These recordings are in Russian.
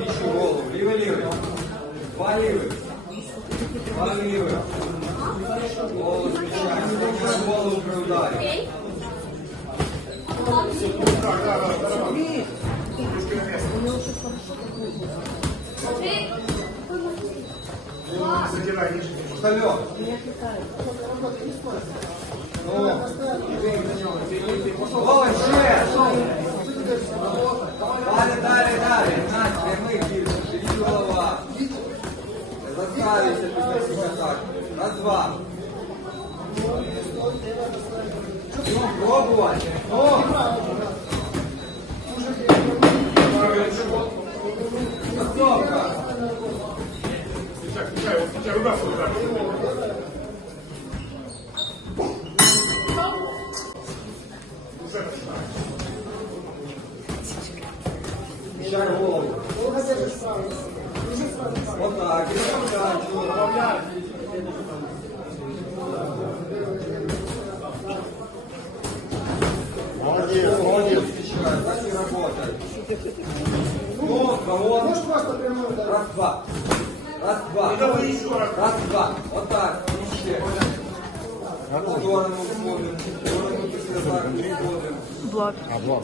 Віщу голову. Лівий лівий. Два лівих. Два лівих. Голову зміщаємо. Спокійно голову при ударі. Штальон. Ну, Ой, ще! Далі, далі, далі. Гнать, прямий більше. Живіть голова. Заставіться після цих атак. Раз, два. Ну, пробувати. Ну. Стопка. Міщай голову. Отак. І заканчуємо. Молодец, молодец. Мещай, так и работает. Ну, кого? Можешь просто прямой удар? Раз, два. Раз, два. Раз, два. Вот так. Еще. В сторону уходим. В сторону після атаки уходим. Влад. А, Влад.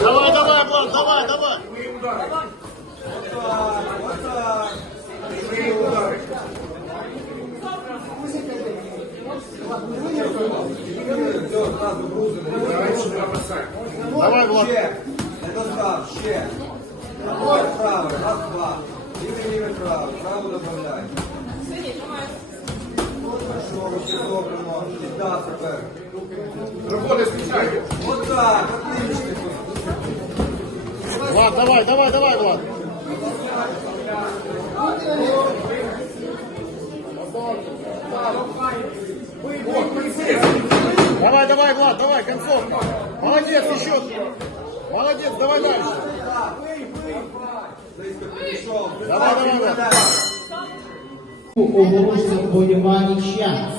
Давай, давай, Влад, давай, давай. Вот так. Все, сразу грузимо. Давай, Влад. Ще. Не достав. Ще. Правий, правий. Раз, два. Лівий, лівий, правий. Праву додаємо. Хорошо, ще добре можеш. Піддав тепер. Вот так. Отлично. Влад, давай, давай, давай, Влад. Давай, давай, Влад, давай, концовка. Молодец, еще. Молодец, давай дальше. Прийшов. Давай, давай, Оголошена бойова нічя.